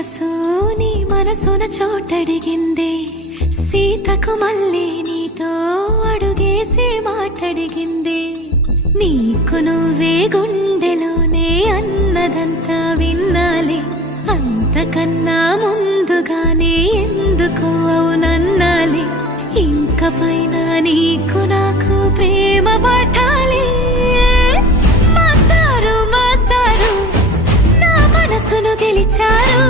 మనసు నీ మనసున చోటడిగిందే, సీతకు మళ్ళీ నీతో అడుగేసి మాటడిగిందే. నీకు నువ్వే గుండెలోనే అన్నదంతా విన్నాలే, అంతకన్నా ముందుగానే ఎందుకు అవునన్నాలే. ఇంక పైన నీకు నాకు ప్రేమ పాఠాలే. మాస్టారు మాస్టారు నా మనసును గెలిచారు,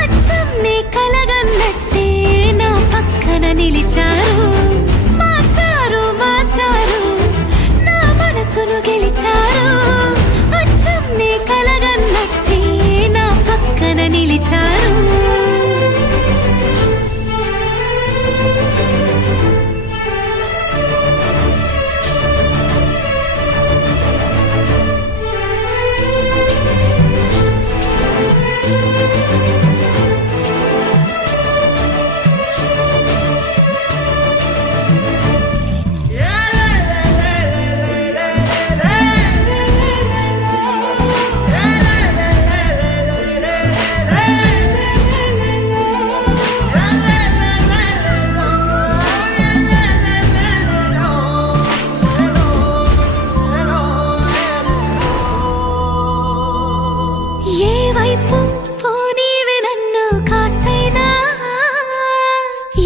అచ్చం నీ కలగన్నట్టే నా పక్కన నిలిచారు. మాస్టారు మాస్టారు నా మనసును గెలిచారు, అచ్చం నీ కలగన్నట్టే నా పక్కన నిలిచారు.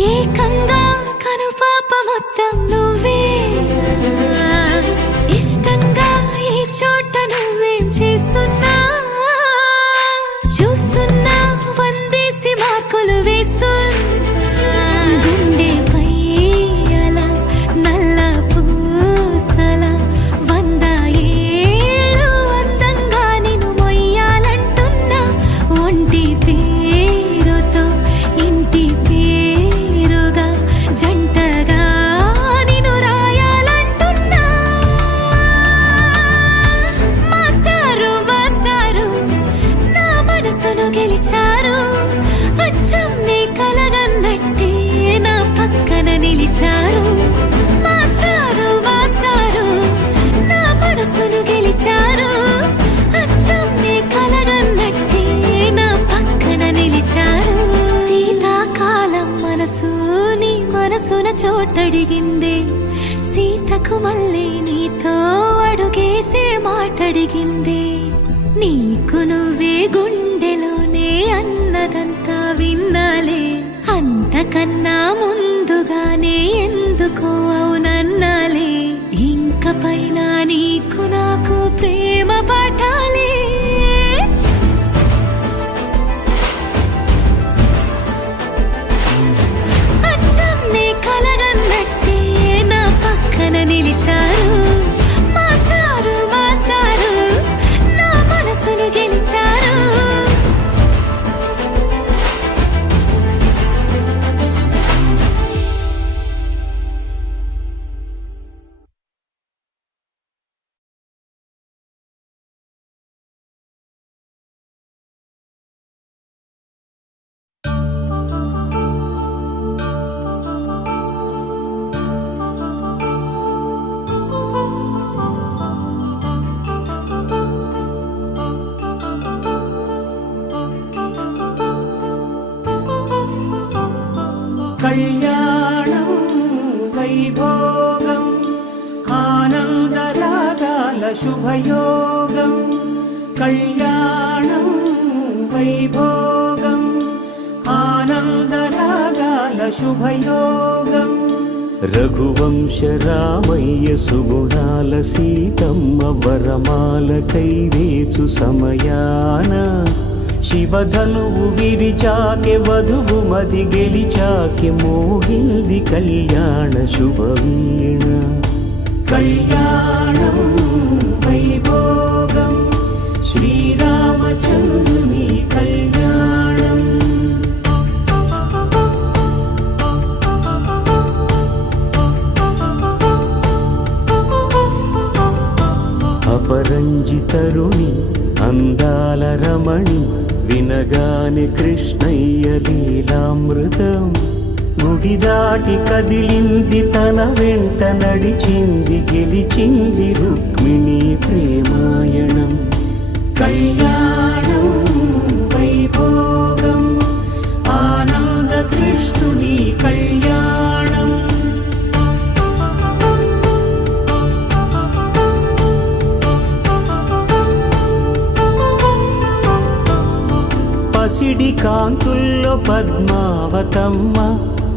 ఏకంగా కనుపాప మొత్తం నువ్వే, ఇష్టంగా ఈ చోట నువ్వేం చేస్తున్నా చూస్తున్నా, వందేసి మార్కులు వేస్తున్నా. గుండెపై అలా నల్ల పూసల 100 ఏళ్ళు అందంగా నిన్ను మొయ్యాలంటున్నా. ఒంటి పేరుతో ఇంటి పేరుగా జంటగా నిన్ను రాయాలంటున్నా. మాస్టారు మాస్టారు నా మనసును గెలిచారు, అచ్చం నీ కలగన్నట్టే నా పక్కన నిలిచారు. మాస్టారు మాస్టారు నా మనసును గెలిచారు, అచ్చం నీ కలగన్నట్టే నా పక్కన నిలిచారు. శీతాకాలం మనసు నీ మనసున చోటడిగిందే, సీతకు మళ్ళీ నీతో అడుగేసే మాటడిగిందే. నీకు నువ్వే గుండెలోనే అన్నదంతా విన్నాలే, అంతకన్నా ముందుగానే ఎందుకు అవునన్నాలే. ఇంక పైన నీకు నాకు ప్రేమ పాఠాలే. అచ్చం నీ కలగన్నట్టే నా పక్కన నిలిచారు. మాస్టారు మాస్టారు నా మనసును గెలిచారు. కళ్యాణం వైభోగం ఆనందరాగాల శుభయోగం. కళ్యాణం వైభోగం ఆనందరాగాల శుభయోగం. రఘువంశ రామయ్య సుగుణాల సీతమ్మ వరమాల కైవేచు సమయాన, శివధనువు విరిచాకె వధువు మది గెలిచాకె మోగింది కళ్యాణ శుభవీణ. కళ్యాణం వైభోగం శ్రీరామచంద్రుని కళ్యాణం. అపరంజి తరుణి అందాల రమణి, వినగానే కృష్ణయ్య లీలామృతం. గుడి దాటి కదిలింది తన వెంట నడిచింది, గెలిచింది రుక్మిణి ప్రేమాయణం. కళ్యాణం వైభోగం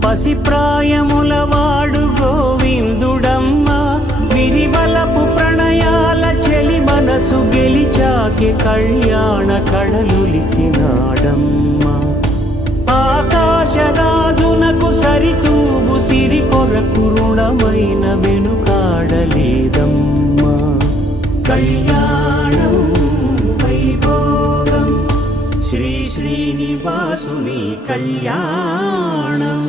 పసిప్రాయములవాడు గోవిందుడమ్మ విరివలపు ప్రణయాల చెలి మనసు గెలిచాకే కళ్యాణ కళలులికినాడమ్మ ఆకాశరాజునకు సరితూబు సిరి కొరకు రుణమైన వెనుకాడలేదమ్మా కళ్యాణం వైభోగం శ్రీ శ్రీనివాసుని కళ్యాణం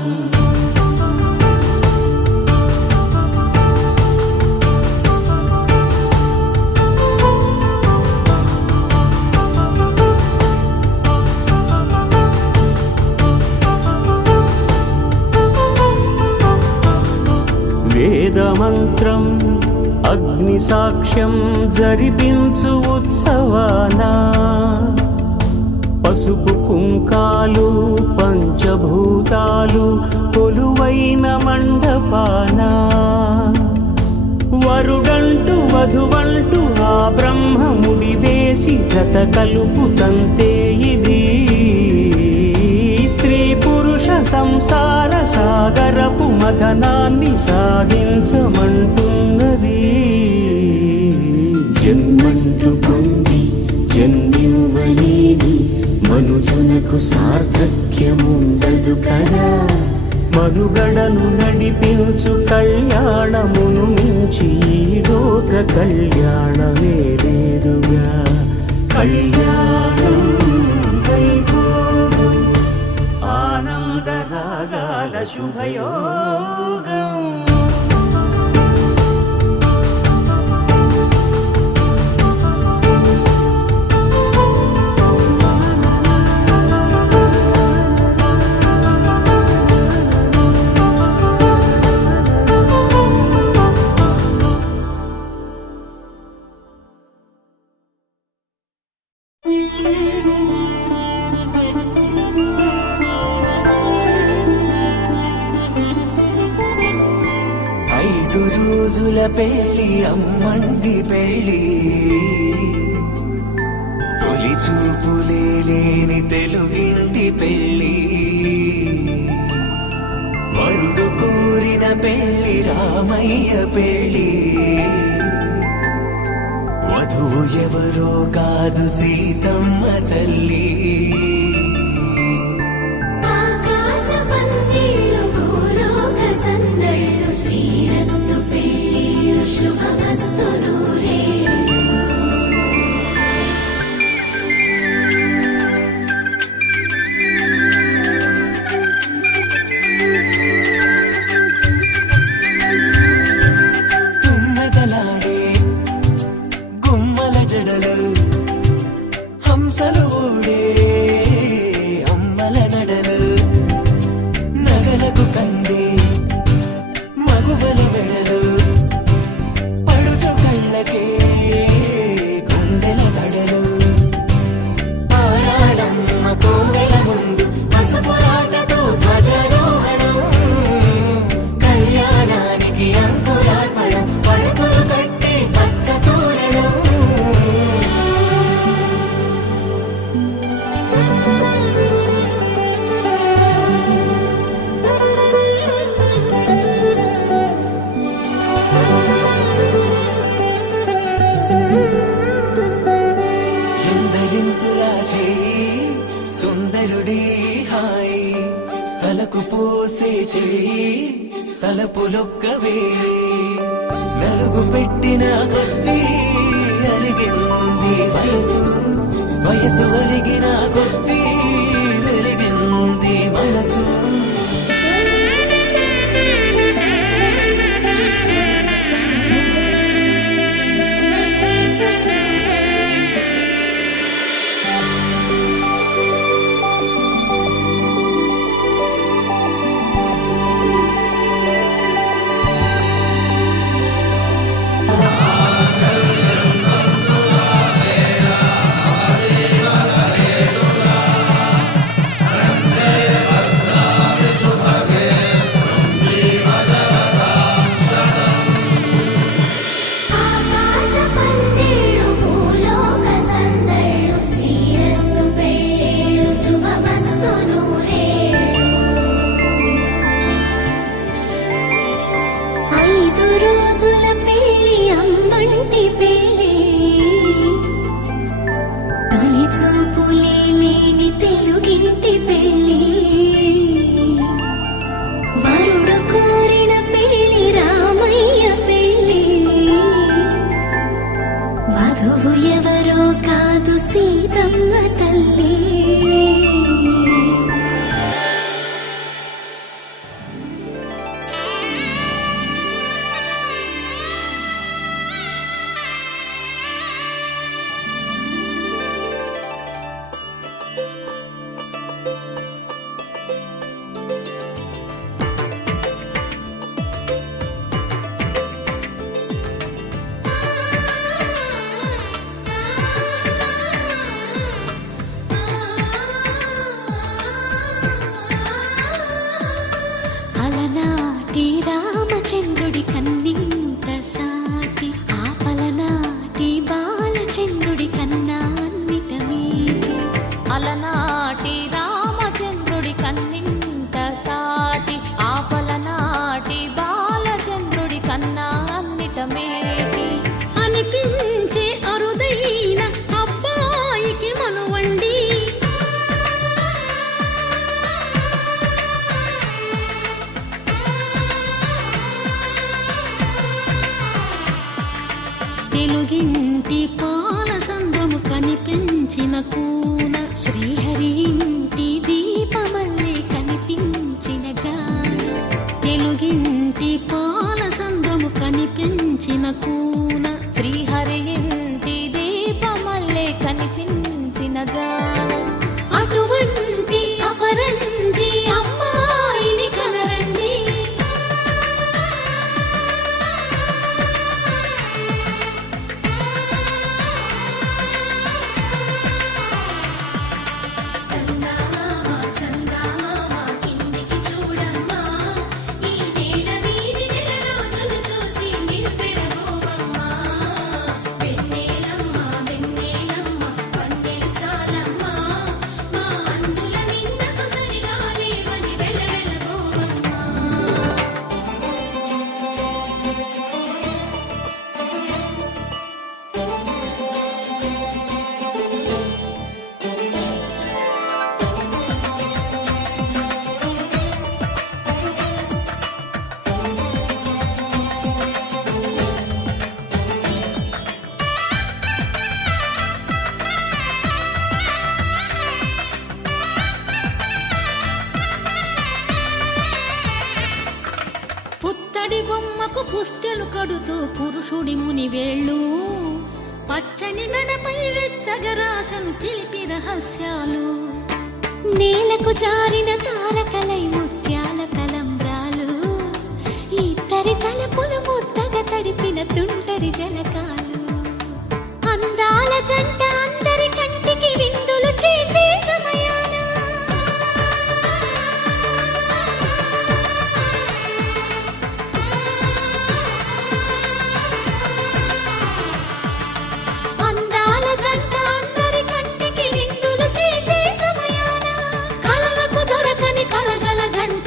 వేదమంత్రం అగ్ని సాక్ష్యం జరిపించు ఉత్సవానా పసుపు కుంకాలు పంచభూతాలు కొలువైన మండపాన వరుడంటూ వధువంటూ ఆ బ్రహ్మముడి వేసి జత కలుపుతంతే ఇది స్త్రీ పురుష సంసార సాగరపు మథనాన్ని సాగించమంటున్నది జన్మంటూ పొంది జన్మివ్వలేని మనుజునకు సార్థక్యముండదు కదా మనుగడను నడిపించు కళ్యాణమును మించి ఈ లోక కళ్యాణమే లేదుగా కళ్యాణం వైభోగం ఆనందరాగాల శుభయోగం రోజుల పెళ్లి అమ్మండి పెళ్లి తొలి చూపులే లేని తెలుగింటి పెళ్లి వరుడు కోరిన పెళ్లి రామయ్య పెళ్లి వధువు ఎవరో కాదు సీతమ్మ తల్లి సుందరుడి హాయ్ తలకు పోసే చేయి తలపులొక్కవే నలుగు పెట్టిన కొద్దీ అలిగింది వయసు వయసు ఒలిగిన కొద్దీ వెలిగింది మనసు తెలుగింటి పెళ్ళి తొలి చూపులే లేని తెలుగింటి పెళ్ళి వరుడు కోరిన పెళ్ళి రామయ్య పెళ్ళి వధువు ఎవరో కాదు సీతమ్మ తల్లి అలనాటి రామచంద్రుడి కన్నింత సాటి ఆపలనాటి బాలచంద్రుడి కన్నా అన్నిట మీటి అలనాటి రామచంద్రుడి కన్నింత సాటి ఆపలనాటి బాలచంద్రుడి కన్నా అన్నిట మేటి అనిపించే అరుదైన అబ్బాయికి మనువండి తెలుగింటి పాల సంద్రము కనిపించిన కూన శ్రీహరి ఇంటి దీపమల్లే కనిపించిన జాడ తెలుగింటి పాల సంద్రము కనిపించిన కూన శ్రీహరి ఇంటి దీపమల్లే కనిపించిన జాడ అటువంటి అపరంజి అమ్మాయిని కనరండి చందమామ చందమామ కిందికి చూడమ్మా ఈ నేల వీధి నెల రోజులు చూసి నివ్వెరబోవమ్మా వెన్నెలమ్మ వెన్నెలమ్మ వన్నెలు చాలమ్మా మా అందుల మిన్నకు సరిగా లేవని వెలవెలబోవమ్మా పుత్తడి బొమ్మకు పుస్తెలు కడుతూ పురుషుడి ముని వేళ్ళు పచ్చని నడపై వెచ్చగరాసను చిలిపి రహస్యాలు నేలకు జారిన తారకలై ముత్యాల తలంబ్రాలు ఇద్దరి తలపులు ముద్దగా తడిపిన తుంటరి జలకాలు అందాల జంట అందరి కంటికి విందులు చేసే సమయాన అందాల జంట అందరి కంటికి విందులు చేసే సమయాన కలలకు దొరకని కలగల జంట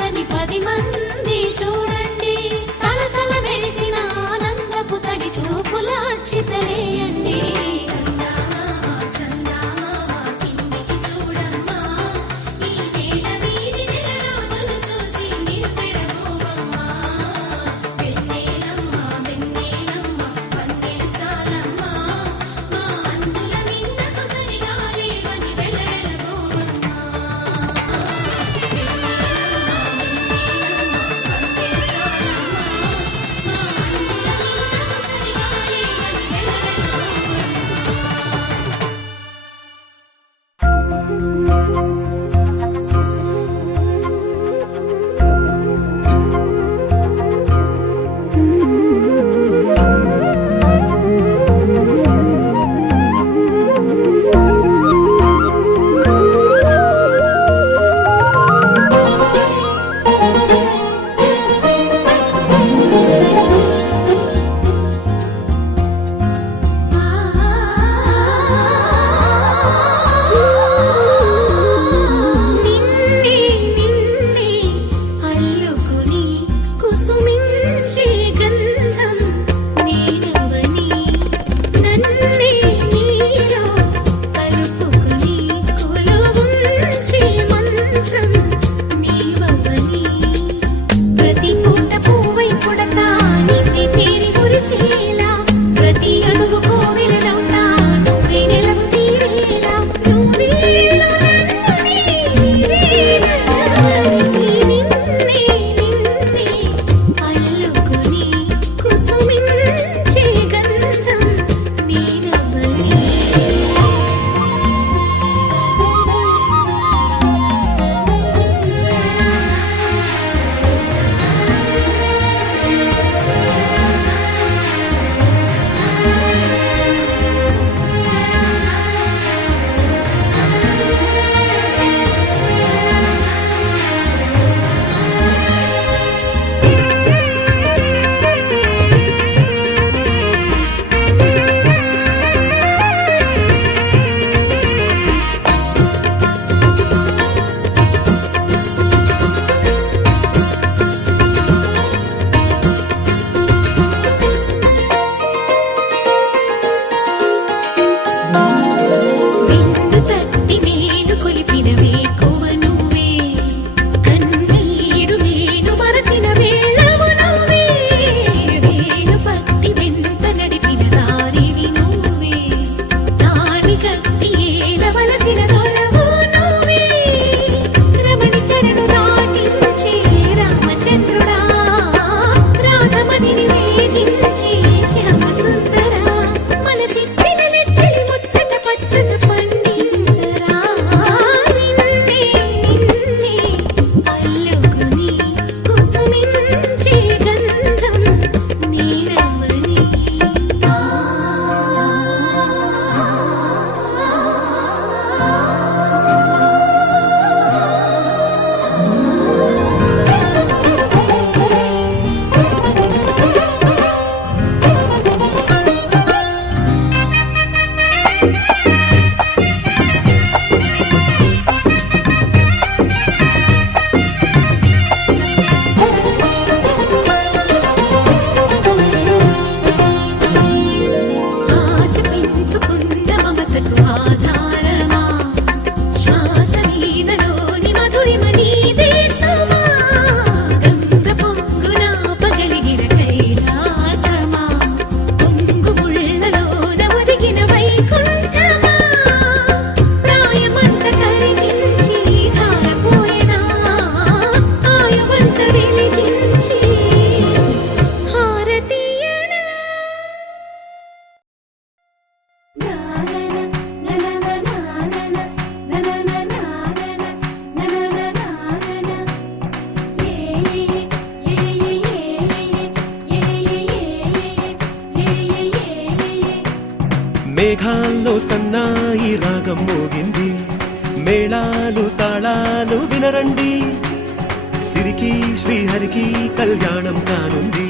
మేఘాల్లో సన్నాయి రాగం మోగింది, మేళాలు తాళాలు వినరండి, సిరికి శ్రీహరికి కళ్యాణం కానుంది,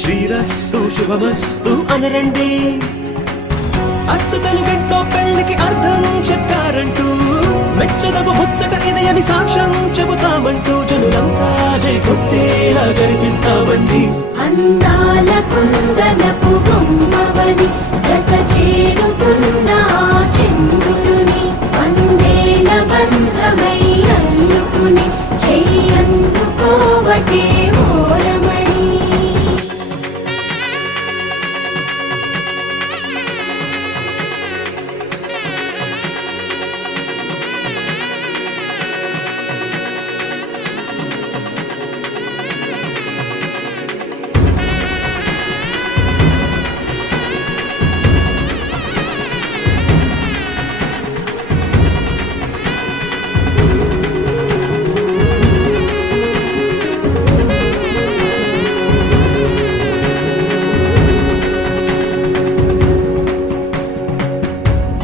శ్రీరస్తు శుభమస్తు అనరండి. అచ్చ తెలుగింట్లో పెళ్లికి అర్థం చెప్పారంటూ, మెచ్చదగు ముచ్చట ఇది అని సాక్ష్యం చెబుతామంటూ, జనులంతా జై కొట్టేలా జరిపిస్తామండి. అందాల కుందనపు బొమ్మవని జత చేరుతున్న ఆ చంద్రుని, వందేల బంధమై అల్లుకుని చెయ్యందుకోవటే ఓరమణి.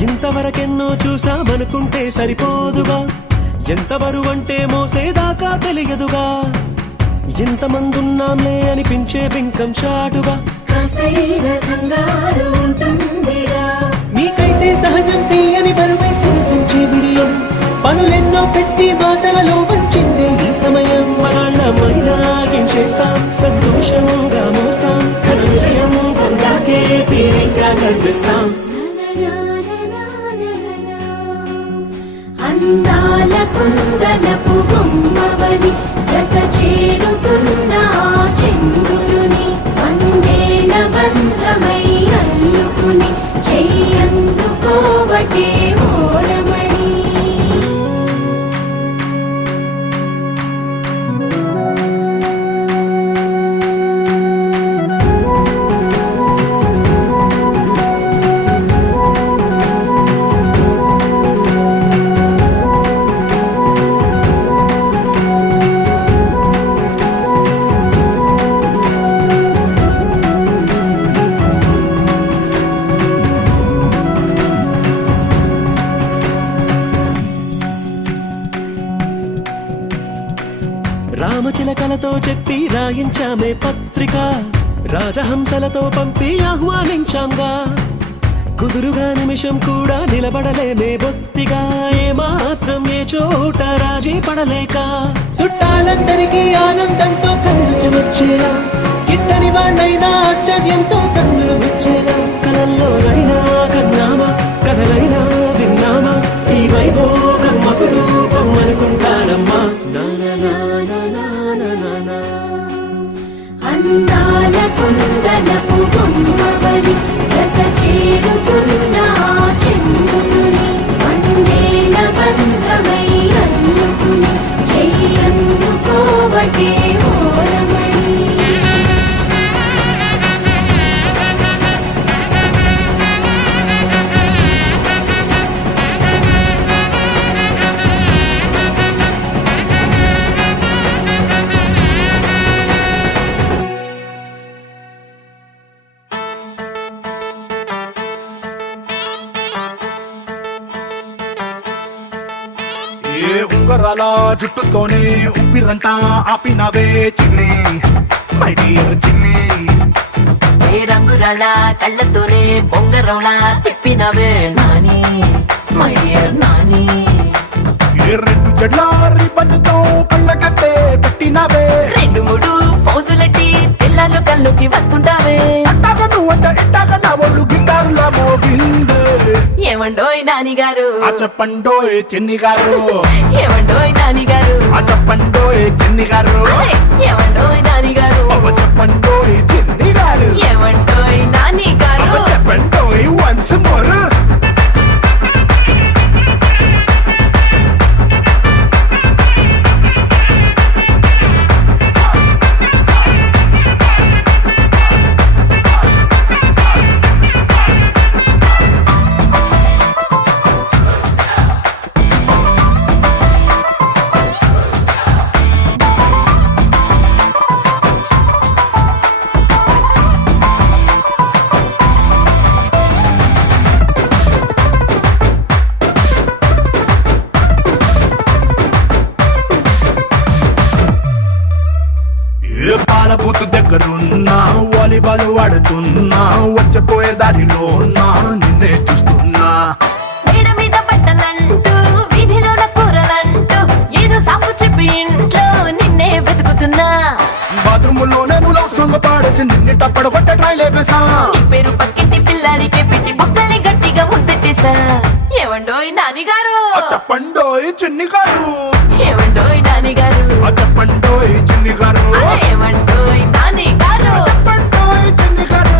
ఇంతవరకెన్నో చూసామనుకుంటే సరిపోదుగా, ఎంత బరువంటే మోసేదాకా తెలియదుగా, ఇంతమందున్నాంలే అనిపించే బింకం చాటుగా, కాస్తైన కంగారు ఉంటుందిగా, మీకైతే సహజం తీయని బరువై సిరిసంచే బిడియం, పనులెన్నో పెట్టి మాటలలో వంచిందే ఈ సమయం. మనాళ్ళమైనా చేస్తాం, సంతోషంగా మోస్తాం, ఘన విజయం పొందాకే తీరిగ్గా కనిపిస్తాం. అందాల కుందనపు బొమ్మవని జత చేరుతున్న ఆ చంద్రుని, వందేల బంధమై అల్లుకుని చెయ్యందుకోవటే ఓరమణి. రామచిలకలతో చెప్పి రాయించామే పత్రిక, రాజహంసలతో పంపి ఆహ్వానించాంగా, కుదురుగా నిమిషం కూడా నిలబడలేమే బొత్తిగా, ఏమాత్రం ఏ చోట రాజీ పడలేక, చుట్టాలందరికీ ఆనందంతో కళ్ళు చెమర్చేలా, గిట్టని వాళ్ళైనా ఆశ్చర్యంతో కన్నులు వచ్చేలా, కలల్లోనైనా కన్నామా, కథలైనా విన్నామా, ఈ వైభోగం అపురూపం అనుకుంటానమ్మా. అందాల కుందనపు బొమ్మవని జత చేరుతున్న ఆ చంద్రుని, వందేల బంధమై అల్లుకుని చెయ్యందుకోవటే ఓరమణి. ఉంగరాల జుట్టుతోనే ఉప్పిరంతా ఆపినవే చిన్ని, మై డియర్ చిన్ని. ఏ రంగురాళ్ళ కళ్ళతోనే బొంగరంలా తిప్పినవే నాని, మై డియర్ నాని. ఏ రెండు జడ్ల రిబ్బన్తో కళ్ళకట్టే కట్టినవే, రెండు మూడు ఫౌజులెట్టి తెల్లారు కళ్ళుకి వస్తుంటావే. అట్టాగా నువ్వంట ఇట్టాగా నా ఒళ్ళు గిటారులా మోగిందే. ఏమండోయ్ నాని గారు, ఆ చెప్పండోయ్ చిన్ని గారు, ఏమండోయ్ నాని గారు, ఆ చెప్పండోయ్ చిన్ని గారు, ఏమండోయ్ నాని గారు, అవ్వ చెప్పండోయ్ చిన్ని గారు, ఏమండోయ్ నాని గారు. అవ్వ చెప్పండోయ్ వన్స్ మోర్. పాల బూతు దగ్గరున్నా వాలీబాల్ ఆడుతున్నా వచ్చపోయే దారిలో నా నిన్నే చూస్తున్నా మేడ మీద బట్టలంటూ వీధిలోన కూరలంటూ ఏదో సాకు చెప్పి ఇంట్లో నిన్నే వెతుకుతున్నా బాత్రూమ్ లో నేను లవ్ సాంగ్ పాడేసి నిన్ను టప్పడ కొట్ట ట్రై లేపేసా నీ పేరు పక్కింటి పిల్లాడికే పెట్టి బుక్కల్ని గట్టిగా ముద్దెట్టేశా ఏవండోయ్ నానిగారు చెప్పండోయ్ చిన్ని గారు ఏవండోయ్ నానిగారు చెప్పండోయ్ చిన్ని గారు ఏవండోయ్ నానిగారు చెప్పండోయ్ చిన్ని గారు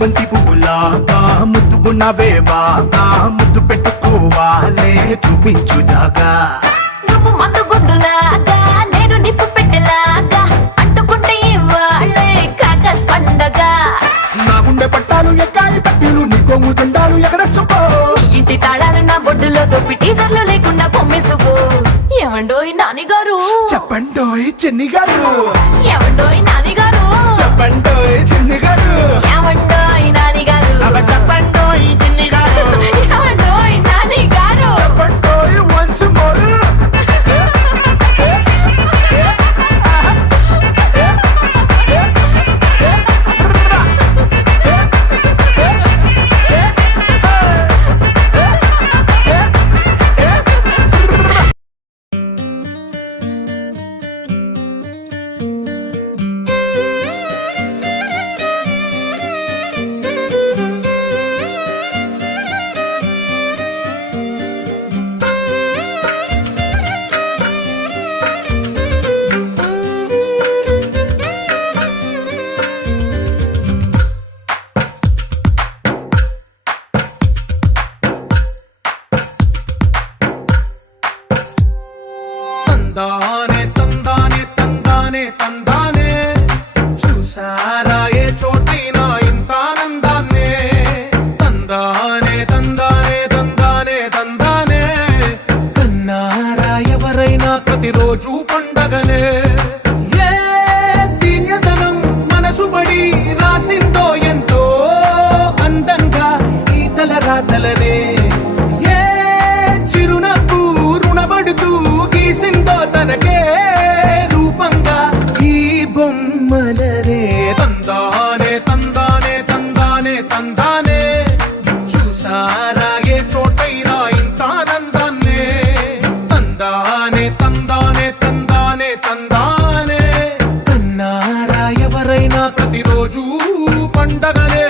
బంతి పువ్వులాగా ముద్దుకున్నవే బాగా ముద్దు పెట్టుకోవాలే చూపించు జాగా నువ్వు మందు గుడ్డులాగా నేను నిప్పు పెట్టెలాగా అంటుకుంటే ఇవాళ్ళే క్రాకర్స్ పండగ నా గుండె పట్టాలు ఎక్కాయి పట్టీలు నీ కొంగు జెండాలు ఎగరేసుకో నీ ఇంటి తాళాలు నా బొడ్డులో దొప్పి టీజర్లు లేకుండా పొమ్మేసుకో ఏవండోయ్ నానిగారు చెప్పండోయ్ చిన్ని గారు ఏవండోయ్ నానిగారు చెప్పండోయ్ చిన్ని గారు ఏవండోయ్ నానిగారు చెప్పండోయ్ చిన్ని గారు ఏవండోయ్ నానిగారు చెప్పండోయ్ once more తందానే తందానే తందానే తందానే చూసారా ఏ చోటైనా ఇంత ఆనందాన్నే తందానే తందానే తందానే తందానే కన్నారా ఎవరైనా ప్రతిరోజు పండగనే ఏ తీయదనం మనసు పడి రాసిందో ఎంతో అందంగా ఈ తల రాతలనే ఏ చిరునవ్వు రుణపడుతూ గీసిందో తనకే రూపంగా ఈ బొమ్మలనే తందానే తందానే తందానే తందానే చూసారా ఏ చోటైనా ఇంత ఆనందాన్నే తందానే తందానే తందానే తందానే కన్నారా ఎవరైనా ప్రతిరోజు పండగనే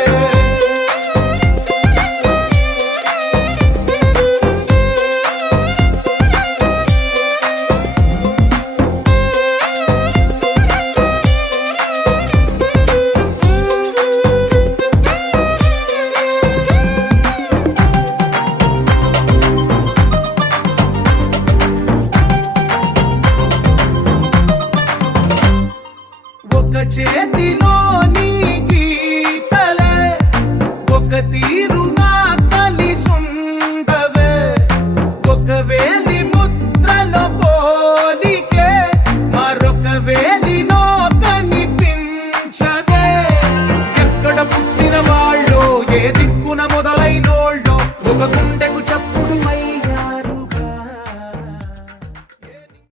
ఒక చేతిలో నీ గీతలే ఒక తీరుగా కలిసుండవే ఒక వేలి ముద్రలో పోలికే మరొక వేలిలో కనిపించదే ఎక్కడ పుట్టిన వాళ్ళో ఏ దిక్కున మొదలైనోళ్ళో ఒక గుండెకు చప్పుడు